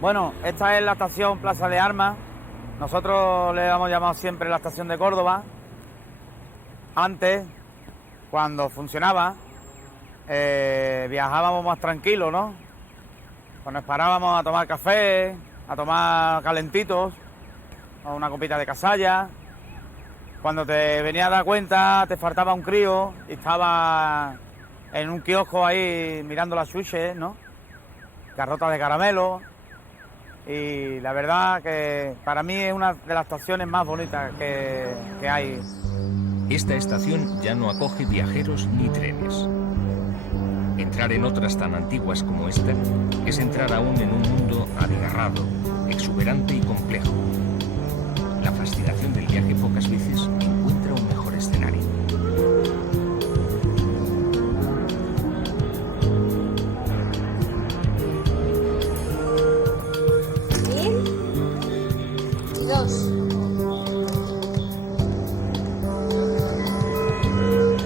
Bueno, esta es la estación Plaza de Armas. Nosotros le hemos llamado siempre la estación de Córdoba. Antes, cuando funcionaba, viajábamos más tranquilos, ¿no? Pues nos parábamos a tomar café, a tomar calentitos, o una copita de casalla. Cuando te venía a dar cuenta, te faltaba un crío y estaba en un kiosco ahí mirando las chuches, ¿no? Garrotas de caramelo. Y la verdad que para mí es una de las estaciones más bonitas que hay. Esta estación ya no acoge viajeros ni trenes. Entrar en otras tan antiguas como esta es entrar aún en un mundo abigarrado, exuberante y complejo. La fascinación del viaje pocas veces encuentra un mejor escenario.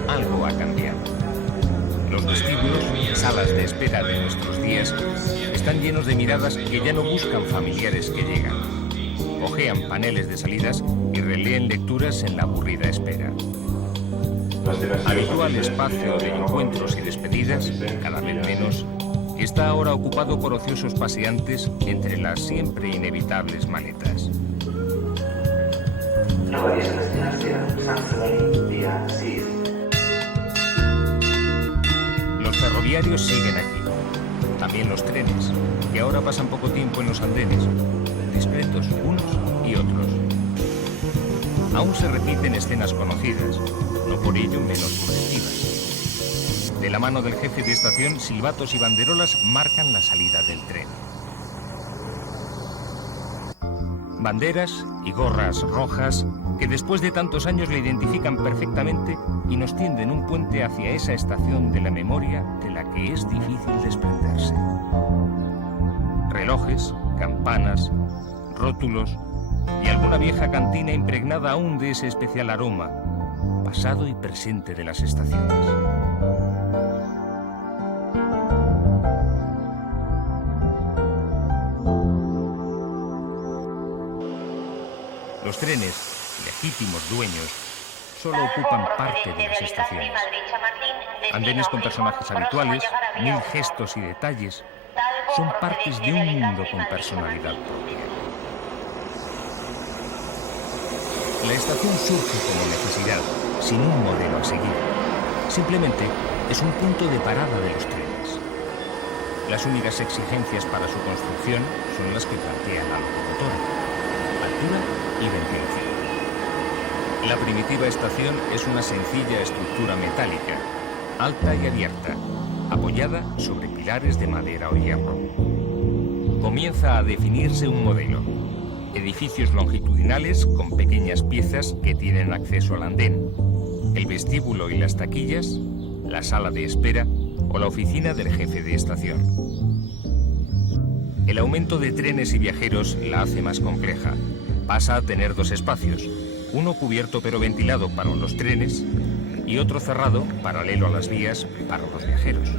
Algo ha cambiado. Los vestíbulos, salas de espera de nuestros días, están llenos de miradas que ya no buscan familiares que llegan. Hojean paneles de salidas y releen lecturas en la aburrida espera. Habitual espacio de encuentros y despedidas, cada vez menos, está ahora ocupado por ociosos paseantes entre las siempre inevitables maletas. Los ferroviarios siguen aquí. También los trenes, que ahora pasan poco tiempo en los andenes, discretos unos y otros. Aún se repiten escenas conocidas, no por ello menos sugestivas. De la mano del jefe de estación, silbatos y banderolas marcan la salida del tren. Banderas y gorras rojas que después de tantos años le identifican perfectamente y nos tienden un puente hacia esa estación de la memoria de la que es difícil desprenderse. Relojes, campanas, rótulos y alguna vieja cantina impregnada aún de ese especial aroma, pasado y presente de las estaciones. Los trenes, legítimos dueños, solo ocupan parte de las estaciones. Andenes con personajes habituales, mil gestos y detalles, son partes de un mundo con personalidad propia. La estación surge como necesidad, sin un modelo a seguir. Simplemente es un punto de parada de los trenes. Las únicas exigencias para su construcción son las que plantea la locomotora: altura y ventilación. La primitiva estación es una sencilla estructura metálica, alta y abierta, apoyada sobre pilares de madera o hierro. Comienza a definirse un modelo: edificios longitudinales con pequeñas piezas que tienen acceso al andén, el vestíbulo y las taquillas, la sala de espera o la oficina del jefe de estación. El aumento de trenes y viajeros la hace más compleja. Pasa a tener dos espacios, uno cubierto pero ventilado para los trenes y otro cerrado, paralelo a las vías, para los viajeros.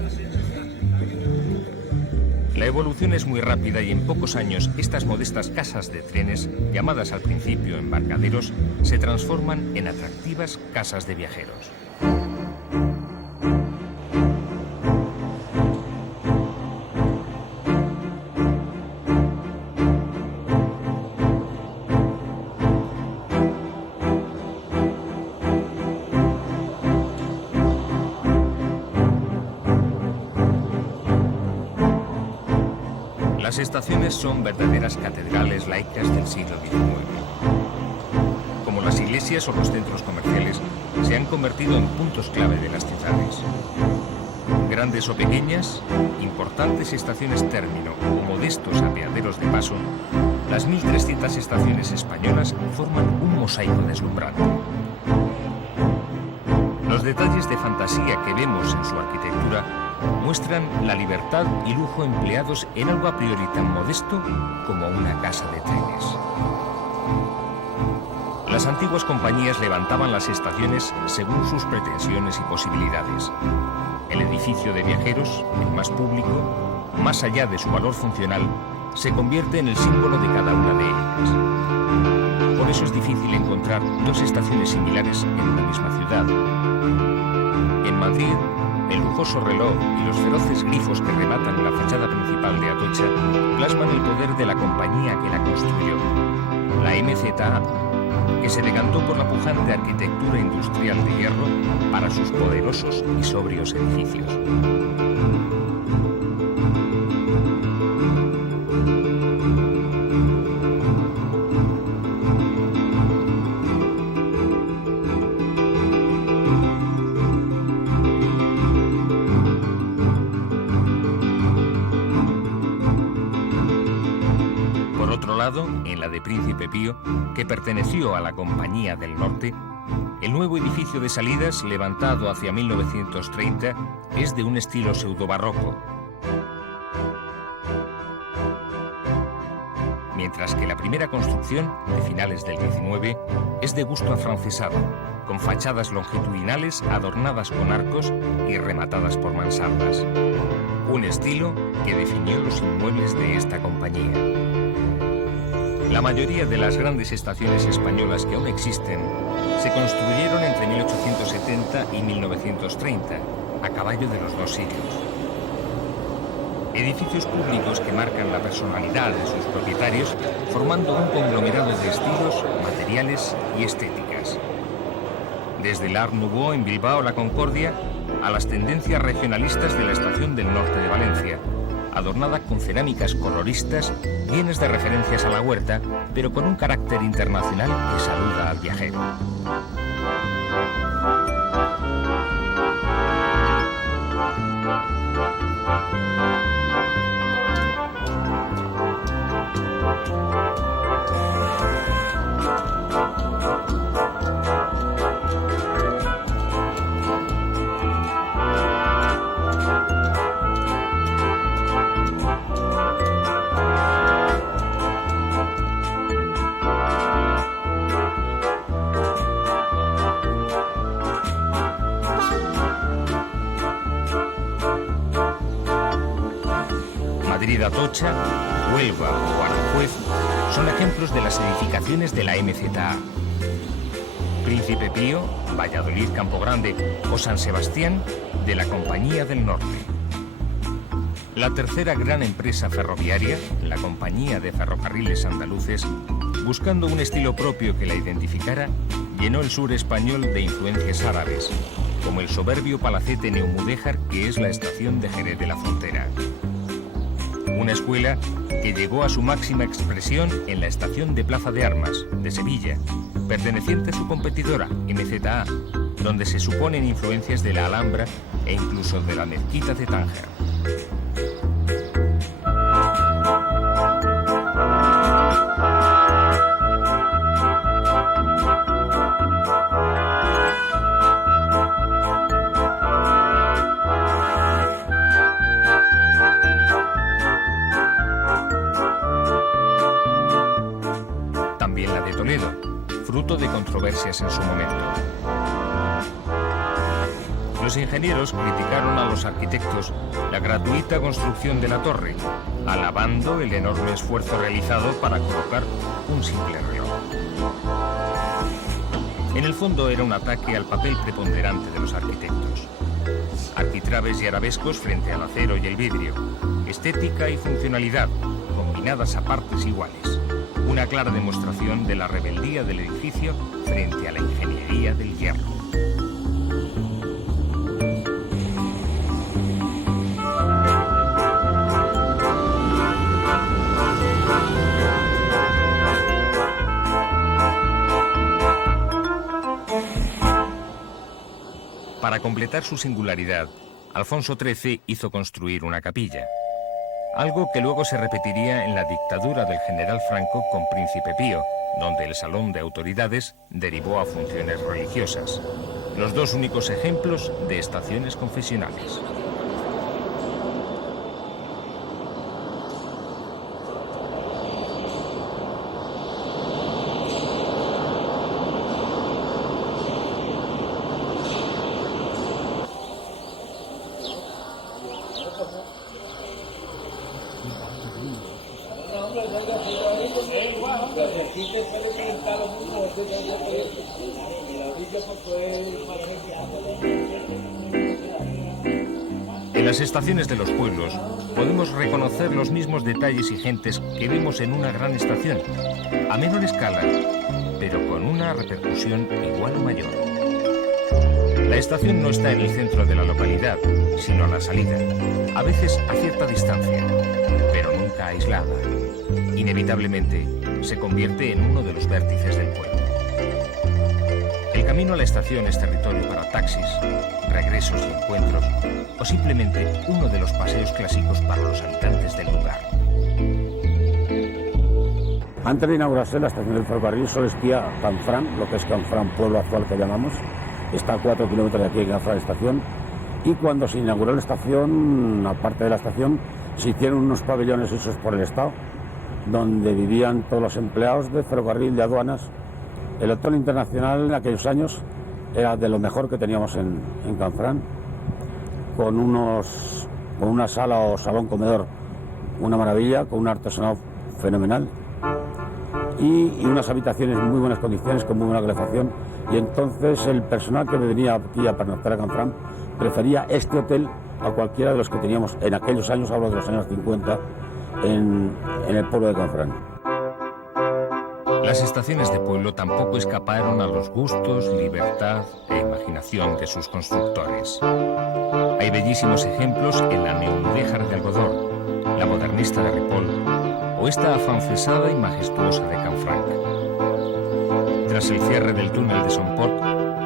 La evolución es muy rápida y en pocos años estas modestas casas de trenes, llamadas al principio embarcaderos, se transforman en atractivas casas de viajeros. Las estaciones son verdaderas catedrales laicas del siglo XIX. Como las iglesias o los centros comerciales, se han convertido en puntos clave de las ciudades. Grandes o pequeñas, importantes estaciones término o modestos apeaderos de paso, las 1.300 estaciones españolas forman un mosaico deslumbrante. Los detalles de fantasía que vemos en su arquitectura muestran la libertad y lujo empleados en algo a priori tan modesto como una casa de trenes. Las antiguas compañías levantaban las estaciones según sus pretensiones y posibilidades. El edificio de viajeros, el más público, más allá de su valor funcional, se convierte en el símbolo de cada una de ellas. Por eso es difícil encontrar dos estaciones similares en una misma ciudad. En Madrid, el lujoso reloj y los feroces grifos que rematan la fachada principal de Atocha plasman el poder de la compañía que la construyó, la MZA, que se decantó por la pujante arquitectura industrial de hierro para sus poderosos y sobrios edificios. En la de Príncipe Pío, que perteneció a la Compañía del Norte, el nuevo edificio de salidas, levantado hacia 1930, es de un estilo pseudobarroco. Mientras que la primera construcción, de finales del 19, es de gusto afrancesado, con fachadas longitudinales adornadas con arcos y rematadas por mansardas. Un estilo que definió los inmuebles de esta compañía. La mayoría de las grandes estaciones españolas que aún existen se construyeron entre 1870 y 1930, a caballo de los dos siglos. Edificios públicos que marcan la personalidad de sus propietarios, formando un conglomerado de estilos, materiales y estéticas. Desde el Art Nouveau en Bilbao, La Concordia, a las tendencias regionalistas de la Estación del Norte de Valencia, adornada con cerámicas coloristas llenas de referencias a la huerta, pero con un carácter internacional que saluda al viajero. Madrid Atocha, Huelva o Aranjuez son ejemplos de las edificaciones de la MZA. Príncipe Pío, Valladolid Campo Grande o San Sebastián, de la Compañía del Norte. La tercera gran empresa ferroviaria, la Compañía de Ferrocarriles Andaluces, buscando un estilo propio que la identificara, llenó el sur español de influencias árabes, como el soberbio palacete Neumudéjar que es la estación de Jerez de la Frontera. Una escuela que llegó a su máxima expresión en la estación de Plaza de Armas, de Sevilla, perteneciente a su competidora, MZA, donde se suponen influencias de la Alhambra e incluso de la mezquita de Tánger. Fruto de controversias en su momento. Los ingenieros criticaron a los arquitectos la gratuita construcción de la torre, alabando el enorme esfuerzo realizado para colocar un simple reloj. En el fondo era un ataque al papel preponderante de los arquitectos. Arquitraves y arabescos frente al acero y el vidrio, estética y funcionalidad, combinadas a partes iguales. Una clara demostración de la rebeldía del edificio frente a la ingeniería del hierro. Para completar su singularidad, Alfonso XIII hizo construir una capilla. Algo que luego se repetiría en la dictadura del general Franco con Príncipe Pío, donde el salón de autoridades derivó a funciones religiosas. Los dos únicos ejemplos de estaciones confesionales. En las estaciones de los pueblos podemos reconocer los mismos detalles y gentes que vemos en una gran estación, a menor escala, pero con una repercusión igual o mayor. La estación no está en el centro de la localidad, sino a la salida, a veces a cierta distancia, pero nunca aislada. Inevitablemente se convierte en uno de los vértices del pueblo. El camino a la estación es territorio para taxis, regresos y encuentros, o simplemente uno de los paseos clásicos para los habitantes del lugar. Antes de inaugurarse la estación del ferrocarril solo existía Canfrán, lo que es Canfrán, pueblo actual que llamamos. Está a 4 kilómetros de aquí en Canfrán estación. Y cuando se inauguró la estación, aparte de la estación, se hicieron unos pabellones hechos por el Estado, donde vivían todos los empleados de ferrocarril, de aduanas. El Hotel Internacional en aquellos años era de lo mejor que teníamos en Canfrán, con una sala o salón comedor, una maravilla, con un artesonado fenomenal y unas habitaciones en muy buenas condiciones, con muy buena calefacción. Y entonces el personal que venía aquí a pernoctar a Canfrán prefería este hotel a cualquiera de los que teníamos en aquellos años, hablo de los años 50, en el pueblo de Canfrán. Las estaciones de pueblo tampoco escaparon a los gustos, libertad e imaginación de sus constructores. Hay bellísimos ejemplos en la Neomudéjar de Algodón, la Modernista de Ripoll o esta afrancesada y majestuosa de Canfranc. Tras el cierre del túnel de Somport,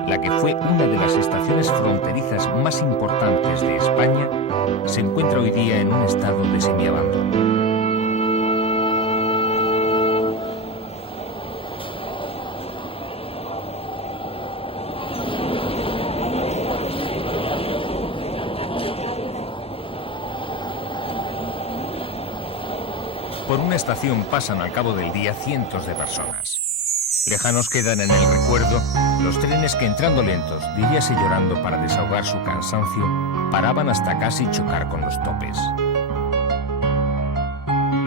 la que fue una de las estaciones fronterizas más importantes de España, se encuentra hoy día en un estado de semiabandono. Por una estación pasan al cabo del día cientos de personas. Lejanos quedan en el recuerdo los trenes que, entrando lentos, diríase llorando para desahogar su cansancio, paraban hasta casi chocar con los topes.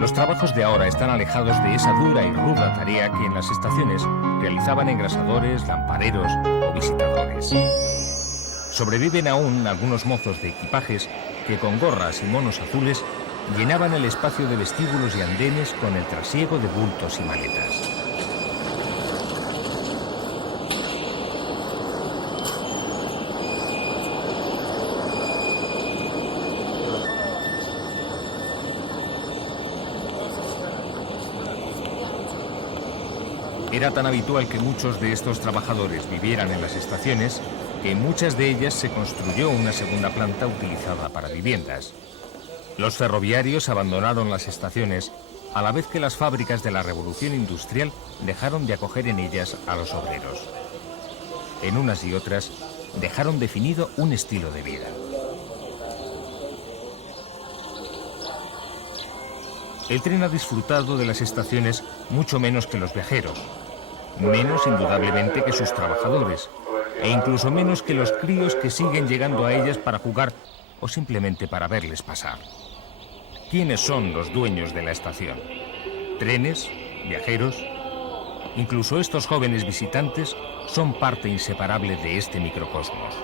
Los trabajos de ahora están alejados de esa dura y ruda tarea que en las estaciones realizaban engrasadores, lampareros o visitadores. Sobreviven aún algunos mozos de equipajes que, con gorras y monos azules, llenaban el espacio de vestíbulos y andenes con el trasiego de bultos y maletas. Era tan habitual que muchos de estos trabajadores vivieran en las estaciones que en muchas de ellas se construyó una segunda planta utilizada para viviendas. Los ferroviarios abandonaron las estaciones a la vez que las fábricas de la revolución industrial dejaron de acoger en ellas a los obreros. En unas y otras dejaron definido un estilo de vida. El tren ha disfrutado de las estaciones mucho menos que los viajeros, menos indudablemente que sus trabajadores, e incluso menos que los críos que siguen llegando a ellas para jugar o simplemente para verles pasar. ¿Quiénes son los dueños de la estación? ¿Trenes? ¿Viajeros? Incluso estos jóvenes visitantes son parte inseparable de este microcosmos.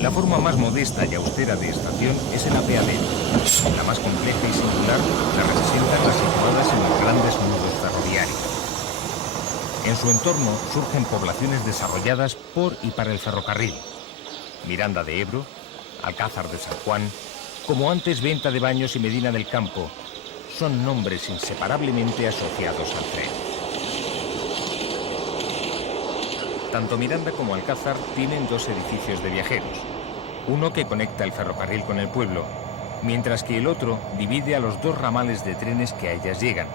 La forma más modesta y austera de estación es el apeadero. La más compleja y singular la representan las situadas en los grandes nudos ferroviarios. En su entorno surgen poblaciones desarrolladas por y para el ferrocarril. Miranda de Ebro, Alcázar de San Juan, como antes Venta de Baños y Medina del Campo, son nombres inseparablemente asociados al tren. Tanto Miranda como Alcázar tienen dos edificios de viajeros, uno que conecta el ferrocarril con el pueblo, mientras que el otro divide a los dos ramales de trenes que a ellas llegan,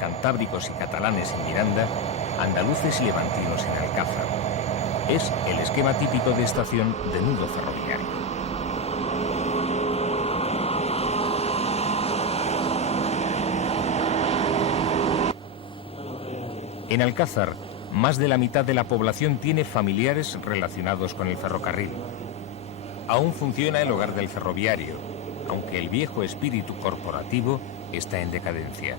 cantábricos y catalanes en Miranda, andaluces y levantinos en Alcázar. Es el esquema típico de estación de nudo ferroviario. En Alcázar, más de la mitad de la población tiene familiares relacionados con el ferrocarril. Aún funciona el hogar del ferroviario, aunque el viejo espíritu corporativo está en decadencia.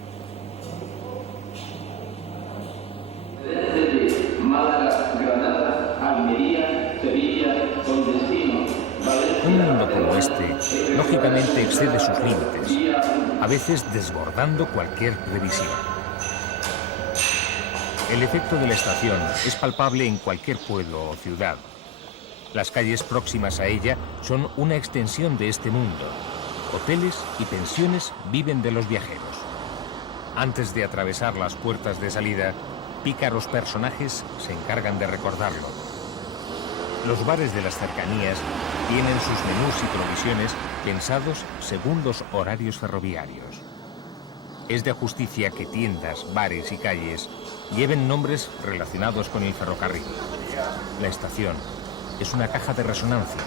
Un mundo como este, lógicamente, excede sus límites, a veces desbordando cualquier previsión. El efecto de la estación es palpable en cualquier pueblo o ciudad. Las calles próximas a ella son una extensión de este mundo. Hoteles y pensiones viven de los viajeros. Antes de atravesar las puertas de salida, pícaros personajes se encargan de recordarlo. Los bares de las cercanías tienen sus menús y provisiones pensados según los horarios ferroviarios. Es de justicia que tiendas, bares y calles lleven nombres relacionados con el ferrocarril. La estación es una caja de resonancia.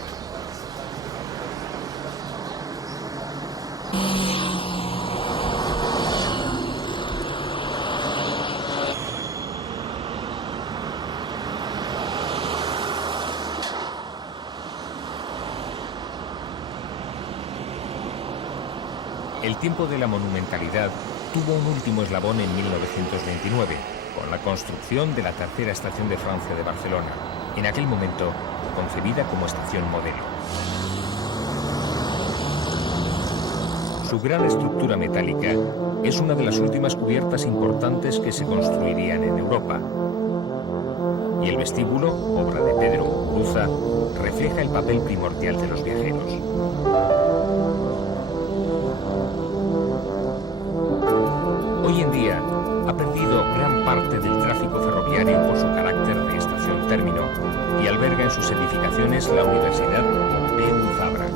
El tiempo de la monumentalidad tuvo un último eslabón en 1929, con la construcción de la tercera estación de Francia de Barcelona, en aquel momento concebida como estación modelo. Su gran estructura metálica es una de las últimas cubiertas importantes que se construirían en Europa. Y el vestíbulo, obra de Pedro Muguruza, refleja el papel primordial de los viajeros. Hoy en día ha perdido gran parte del tráfico ferroviario por su carácter de estación término y alberga en sus edificaciones la Universidad Pompeu Fabra.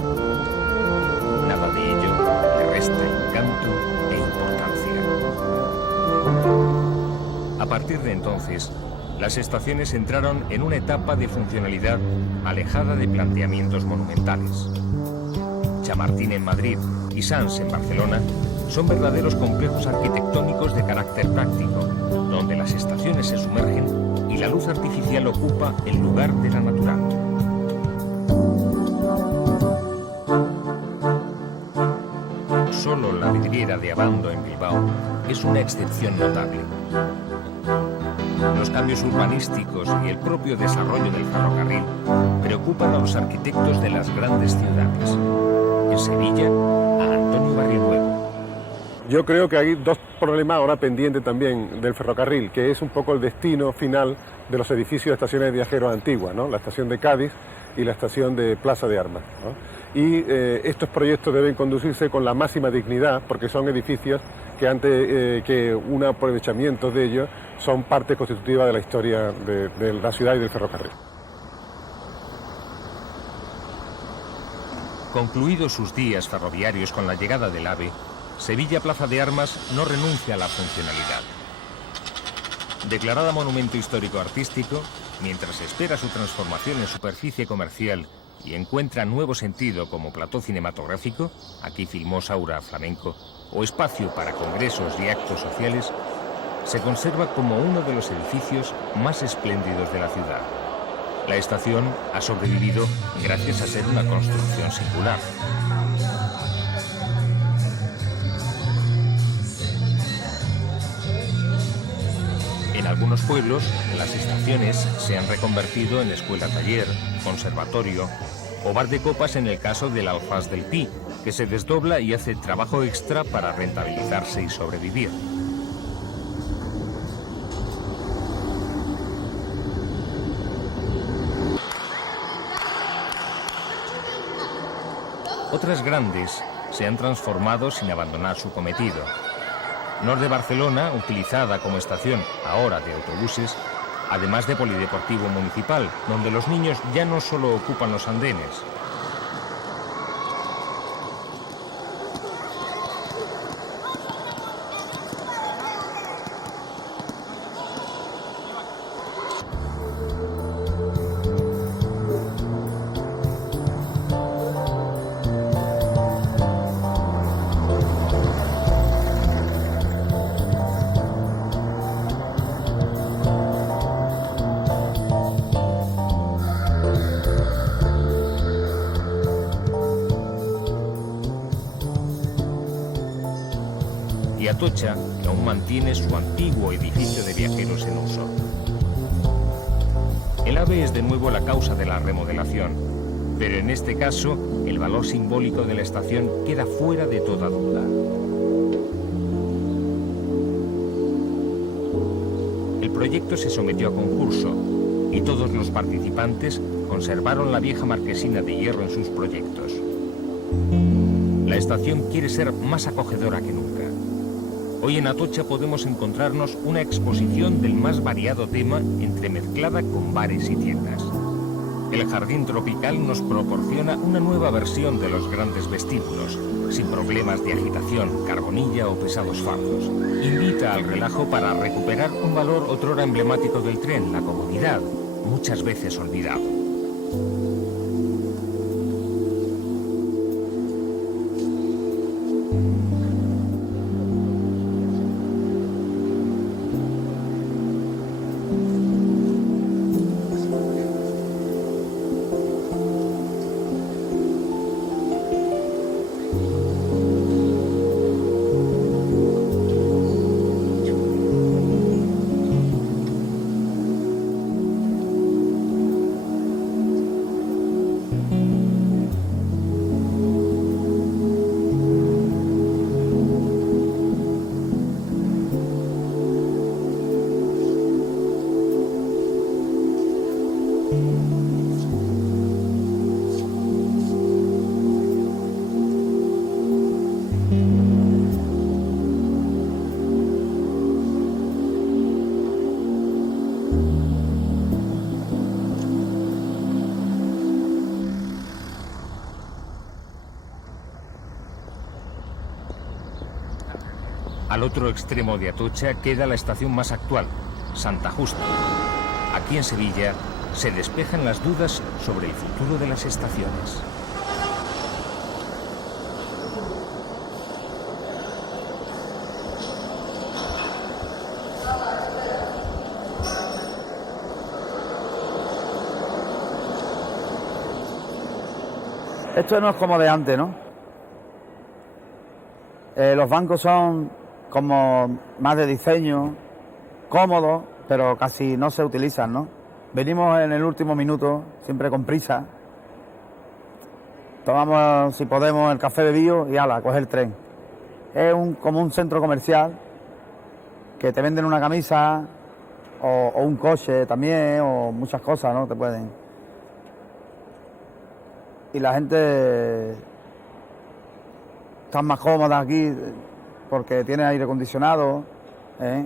Nada de ello le resta encanto e importancia. A partir de entonces, las estaciones entraron en una etapa de funcionalidad alejada de planteamientos monumentales. Chamartín en Madrid y Sants en Barcelona son verdaderos complejos arquitectónicos de carácter práctico, donde las estaciones se sumergen y la luz artificial ocupa el lugar de la natural. Solo la vidriera de Abando en Bilbao es una excepción notable. Los cambios urbanísticos y el propio desarrollo del ferrocarril preocupan a los arquitectos de las grandes ciudades. En Sevilla, a Antonio Barrionuevo. Yo creo que hay dos problemas ahora pendientes también del ferrocarril, que es un poco el destino final de los edificios de estaciones de viajeros antiguas, ¿no? La estación de Cádiz y la estación de Plaza de Armas, ¿no? Y estos proyectos deben conducirse con la máxima dignidad, porque son edificios que antes que un aprovechamiento de ellos son parte constitutiva de la historia de la ciudad y del ferrocarril. Concluidos sus días ferroviarios con la llegada del AVE, Sevilla Plaza de Armas no renuncia a la funcionalidad. Declarada monumento histórico artístico, mientras espera su transformación en superficie comercial y encuentra nuevo sentido como plató cinematográfico, aquí filmó Saura Flamenco, o espacio para congresos y actos sociales, se conserva como uno de los edificios más espléndidos de la ciudad. La estación ha sobrevivido gracias a ser una construcción singular. En algunos pueblos, las estaciones se han reconvertido en escuela-taller, conservatorio o bar de copas en el caso del Alfaz del Pi, que se desdobla y hace trabajo extra para rentabilizarse y sobrevivir. Otras grandes se han transformado sin abandonar su cometido. Nord de Barcelona, utilizada como estación ahora de autobuses, además de polideportivo municipal, donde los niños ya no solo ocupan los andenes. y Atocha, que aún mantiene su antiguo edificio de viajeros en uso. El AVE es de nuevo la causa de la remodelación, pero en este caso el valor simbólico de la estación queda fuera de toda duda. El proyecto se sometió a concurso y todos los participantes conservaron la vieja marquesina de hierro en sus proyectos. La estación quiere ser más acogedora que nunca. Hoy en Atocha podemos encontrarnos una exposición del más variado tema entremezclada con bares y tiendas. El jardín tropical nos proporciona una nueva versión de los grandes vestíbulos, sin problemas de agitación, carbonilla o pesados fardos. Invita al relajo para recuperar un valor otrora emblemático del tren, la comodidad, muchas veces olvidado. Al otro extremo de Atocha queda la estación más actual, Santa Justa. Aquí en Sevilla se despejan las dudas sobre el futuro de las estaciones. Esto no es como de antes, ¿no? Los bancos son como más de diseño, cómodos, pero casi no se utilizan, ¿no? Venimos en el último minuto, siempre con prisa. Tomamos, si podemos, el café bebido y ala, coger el tren. Es como un centro comercial que te venden una camisa o un coche también, o muchas cosas, ¿no? Te pueden. Y la gente está más cómoda aquí porque tiene aire acondicionado,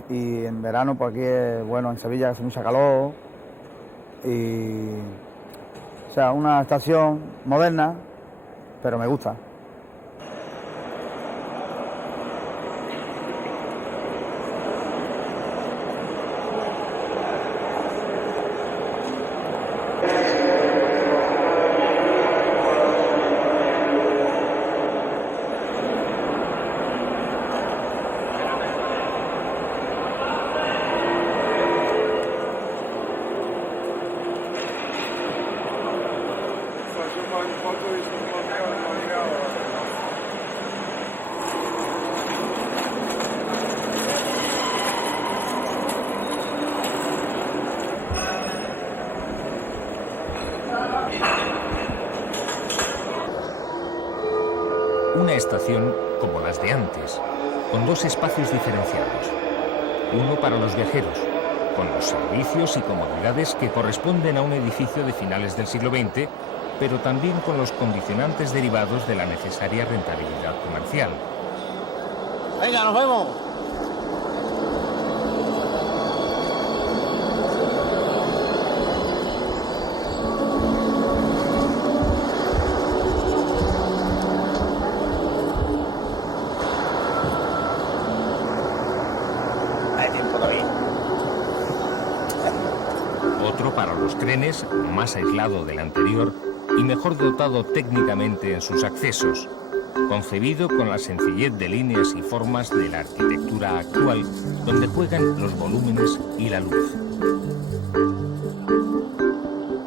y en verano pues aquí es, bueno, en Sevilla hace mucha calor, y o sea, una estación moderna, pero me gusta. Una estación como las de antes, con dos espacios diferenciados. Uno para los viajeros, con los servicios y comodidades que corresponden a un edificio de finales del siglo XX, pero también con los condicionantes derivados de la necesaria rentabilidad comercial. ¡Venga, nos vemos! Otro para los trenes, más aislado del anterior y mejor dotado técnicamente en sus accesos, concebido con la sencillez de líneas y formas de la arquitectura actual, donde juegan los volúmenes y la luz.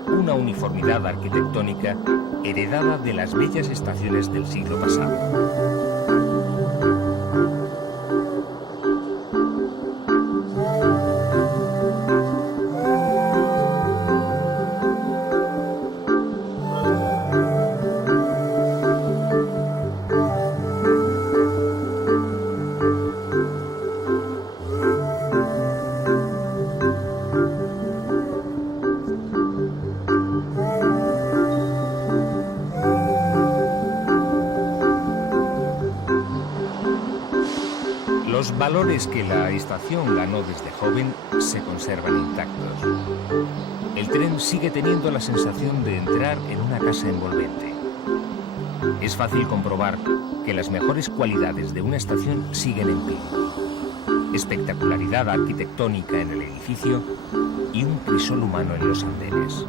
Una uniformidad arquitectónica heredada de las bellas estaciones del siglo pasado. Los valores que la estación ganó desde joven se conservan intactos. El tren sigue teniendo la sensación de entrar en una casa envolvente. Es fácil comprobar que las mejores cualidades de una estación siguen en pie. Espectacularidad arquitectónica en el edificio y un crisol humano en los andenes.